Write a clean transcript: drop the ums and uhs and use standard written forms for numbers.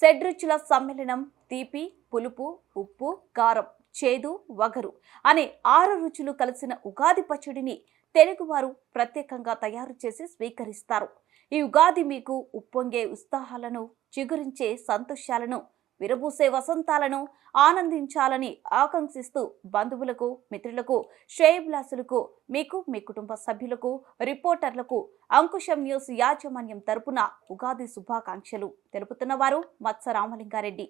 షడ్రుచుల సమ్మేళనం తీపి, పులుపు, ఉప్పు, కారం, చేదు, వగరు అనే 6 రుచులు కలిసిన ఉగాది పచ్చడిని తెలుగువారు ప్రత్యేకంగా తయారు చేసి స్వీకరిస్తారు. ఈ ఉగాది మీకు ఉప్పొంగే ఉత్సాహాలను, చిగురించే సంతోషాలను, విరబూసే వసంతాలను ఆనందించాలని ఆకాంక్షిస్తూ బంధువులకు, మిత్రులకు, శ్రేయోభిలాషులకు, మీకు, మీ కుటుంబ సభ్యులకు, రిపోర్టర్లకు అంకుశం న్యూస్ యాజమాన్యం తరపున ఉగాది శుభాకాంక్షలు తెలుపుతున్నవారు మత్స రామలింగారెడ్డి.